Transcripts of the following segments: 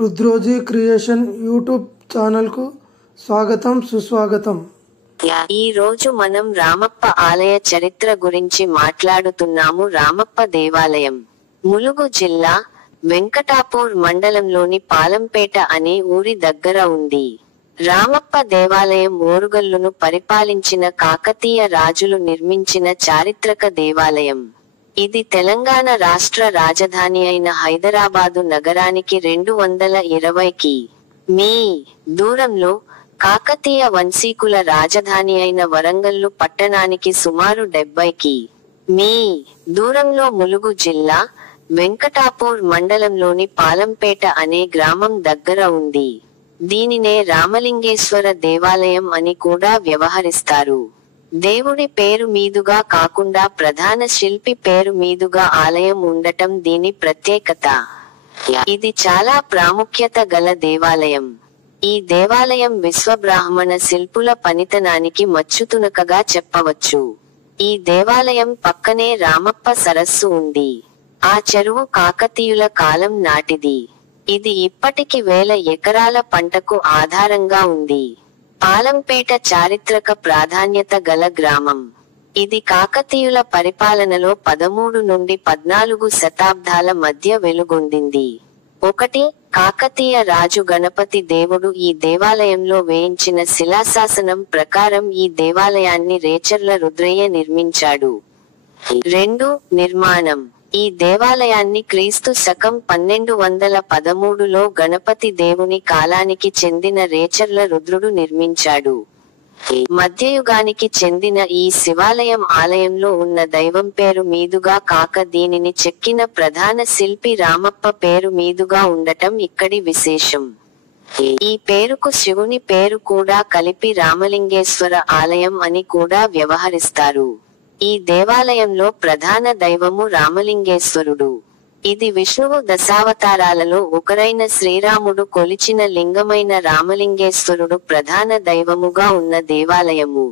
రుద్రోజీ creation YouTube ఛానల్కు స్వాగతం సుస్వాగతం. ఈ రోజు మనం రామప్ప ఆలయ చరిత్ర గురించి మాట్లాడుతున్నాము. రామప్ప దేవాలయం ములుగు జిల్లా వెంకటాపూర్ మండలంలోని పాలంపేట అనే ఊరి దగ్గర ఉంది. రామప్ప దేవాలయం ఓరుగల్లును పరిపాలించిన కాకతీయ రాజులు నిర్మించిన చారిత్రక దేవాలయం. ఇది తెలంగాణ రాష్ట్ర రాజధాని అయిన హైదరాబాదు నగరానికి 220 కి.మీ. దూరంలో, కాకతీయ వంశీకుల రాజధాని అయిన వరంగల్లు పట్టణానికి సుమారు 70 కి.మీ. దూరంలో ములుగు జిల్లా వెంకటాపూర్ మండలంలోని పాలంపేట అనే గ్రామం దగ్గర ఉంది. దీనినే రామలింగేశ్వర దేవాలయం అని కూడా వ్యవహరిస్తారు. దేవుడి పేరు మీదుగా కాకుండా ప్రధాన శిల్పి పేరు మీదుగా ఆలయం ఉండటం దీని ప్రత్యేకత. ఇది చాలా ప్రాముఖ్యత గల దేవాలయం. ఈ దేవాలయం విశ్వబ్రాహ్మణ శిల్పుల పనితనానికి మచ్చుతునకగా చెప్పవచ్చు. ఈ దేవాలయం పక్కనే రామప్ప సరస్సు ఉంది. ఆ చెరువు కాకతీయుల కాలం నాటిది. ఇది ఇప్పటికి 1000 ఎకరాల పంటకు ఆధారంగా ఉంది. పాలంపేట చారిత్రక ప్రాధాన్యత గల గ్రామం. ఇది కాకతీయుల పరిపాలనలో 13 నుండి 14 శతాబ్దాల మధ్య వెలుగొందింది. 1. కాకతీయ రాజు గణపతి దేవుడు ఈ దేవాలయంలో వేయించిన శిలాశాసనం ప్రకారం ఈ దేవాలయాన్ని రేచర్ల రుద్రయ్య నిర్మించాడు. 2. నిర్మాణం. ఈ దేవాలయాన్ని క్రీస్తు శకం 1213లో గణపతి దేవుని కాలానికి చెందిన రేచర్ల రుద్రుడు నిర్మించాడు. మధ్యయుగానికి చెందిన ఈ శివాలయం ఆలయంలో ఉన్న దైవం పేరు మీదుగా కాక దీనిని చెక్కిన ప్రధాన శిల్పి రామప్ప పేరు మీదుగా ఉండటం ఇక్కడి విశేషం. ఈ పేరుకు శివుని పేరు కూడా కలిపి రామలింగేశ్వర ఆలయం అని కూడా వ్యవహరిస్తారు. ఈ దేవాలయంలో ప్రధాన దైవము రామలింగేశ్వరుడు. ఇది విష్ణువు దశావతారాలలో ఒకరైన శ్రీరాముడు కొలిచిన లింగమైన రామలింగేశ్వరుడు ప్రధాన దైవముగా ఉన్న దేవాలయము.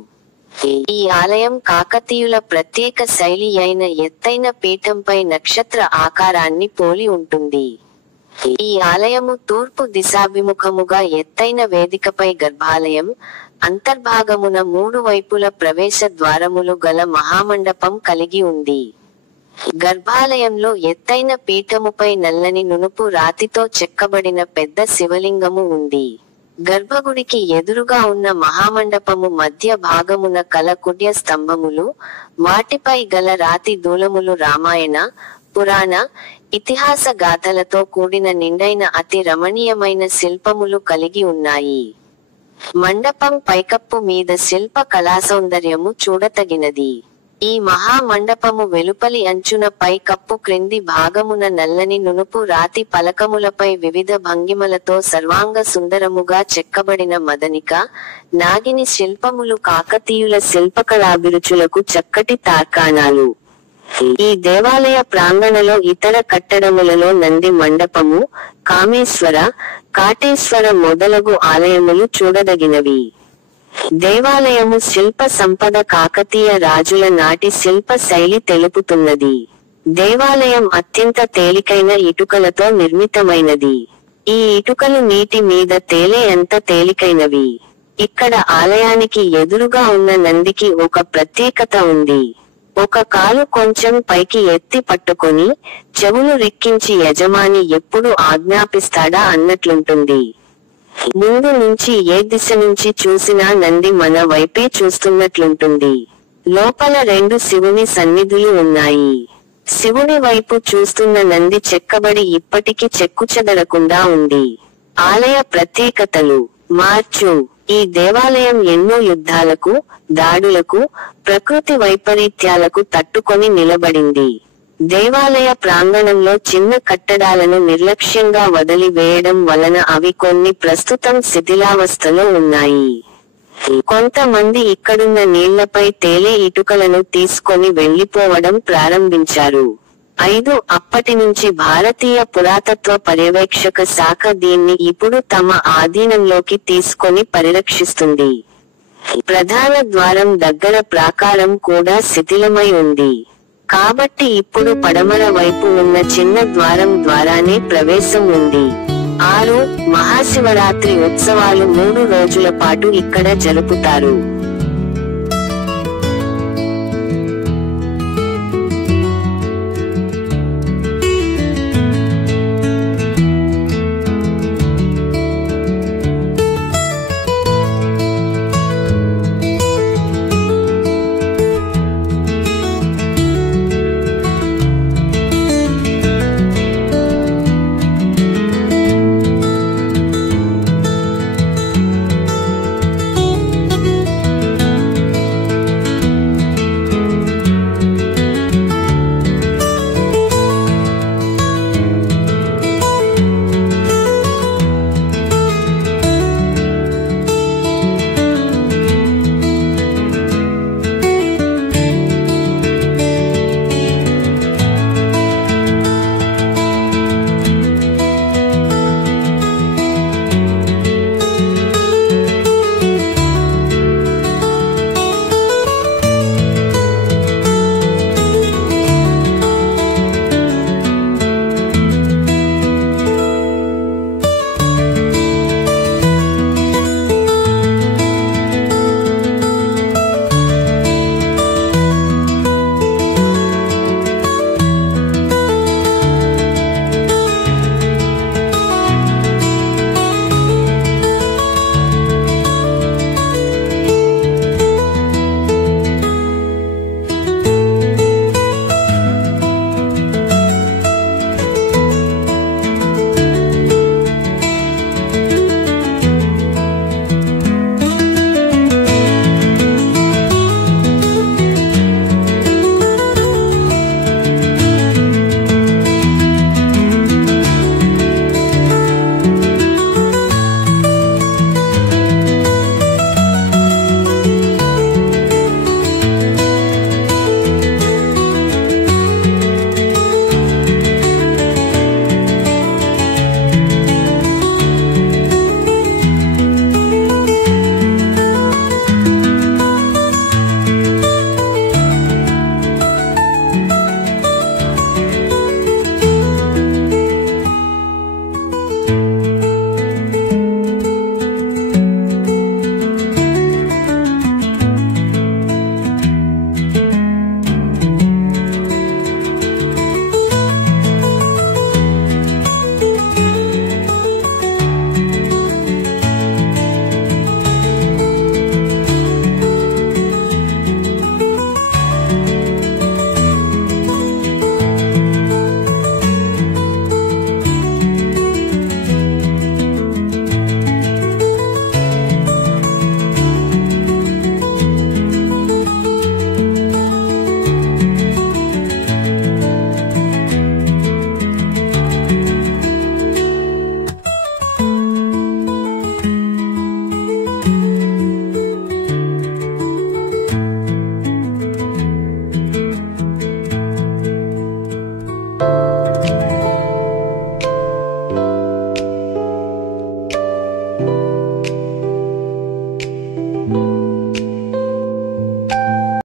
ఈ ఆలయం కాకతీయుల ప్రత్యేక శైలి అయిన ఎత్తైన పీఠంపై నక్షత్ర ఆకారాన్ని పోలి ఉంటుంది. ఈ ఆలయము తూర్పు దిశాభిముఖముగా ఎత్తైన వేదికపై గర్భాలయం, అంతర్భాగమున 3 వైపుల ప్రవేశ ద్వారములు గల మహామండపం కలిగి ఉంది. గర్భాలయంలో ఎత్తైన పీఠముపై నల్లని నునుపు రాతితో చెక్కబడిన పెద్ద శివలింగము ఉంది. గర్భగుడికి ఎదురుగా ఉన్న మహామండపము మధ్య భాగమున కల కుడ్య స్తంభములు, వాటిపై గల రాతి దూలములు రామాయణ, పురాణ, ఇతిహాస గాథలతో కూడిన నిండైన అతి రమణీయమైన శిల్పములు కలిగి ఉన్నాయి. మండపం పైకప్పు మీద శిల్ప కళాసౌందర్యము చూడతగినది. ఈ మహా మండపము వెలుపలి అంచున పైకప్పు క్రింది భాగమున నల్లని నునుపు రాతి పలకములపై వివిధ భంగిమలతో సర్వాంగ సుందరముగా చెక్కబడిన మదనిక, నాగిని శిల్పములు కాకతీయుల శిల్పకళాభిరుచులకు చక్కటి తార్కాణాలు. ఈ దేవాలయ ప్రాంగణలో ఇతర కట్టడములలో నంది మండపము, కామేశ్వర, కాటేశ్వర మొదలగు ఆలయములు చూడదగినవి. దేవాలయము శిల్ప సంపద కాకతీయ రాజుల నాటి శిల్ప శైలి తెలుపుతున్నది. దేవాలయం అత్యంత తేలికైన ఇటుకలతో నిర్మితమైనది. ఈ ఇటుకలు నీటి మీద తేలే అంత తేలికైనవి. ఇక్కడ ఆలయానికి ఎదురుగా ఉన్న నందికి ఒక ప్రత్యేకత ఉంది. ఒక కాలు కొంచెం పైకి ఎత్తి పట్టుకొని, చెవులు రిక్కించి యజమాని ఎప్పుడు ఆజ్ఞాపిస్తాడా అన్నట్లుంటుంది. ముందు నుంచి ఏ దిశ నుంచి చూసినా నంది మన వైపే చూస్తున్నట్లుంటుంది. లోపల 2 శివుని సన్నిధులు ఉన్నాయి. శివుని వైపు చూస్తున్న నంది చెక్కబడి ఇప్పటికి చెక్కుచెదరకుండా ఉంది. ఆలయ ప్రత్యేకతలు. మార్చు. ఈ దేవాలయం ఎన్నో యుద్ధాలకు, దాడులకు, ప్రకృతి వైపరీత్యాలకు తట్టుకొని నిలబడింది. దేవాలయ ప్రాంగణంలో చిన్న కట్టడాలను నిర్లక్ష్యంగా వదిలి వేయడం వలన అవి కొన్ని ప్రస్తుతం శిథిలావస్థలో ఉన్నాయి. కొంతమంది ఇక్కడున్న నీళ్లపై తేలే ఇటుకలను తీసుకొని వెళ్లిపోవడం ప్రారంభించారు. 5. అప్పటి నుంచి భారతీయ పురాతత్వ పర్యవేక్షక శాఖ దీన్ని ఇప్పుడు తమ ఆధీనంలోకి తీసుకొని పరిరక్షిస్తుంది. ప్రధాన ద్వారం దగ్గర ప్రాకారం కూడా శిథిలమై ఉంది. కాబట్టి ఇప్పుడు పడమర వైపు ఉన్న చిన్న ద్వారం ద్వారానే ప్రవేశం ఉంది. 6. మహాశివరాత్రి ఉత్సవాలు 3 రోజుల పాటు ఇక్కడ జరుపుతారు.